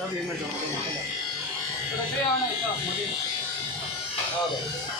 सब ये में जाऊंगा तो ये आना इसका मुझे आ गया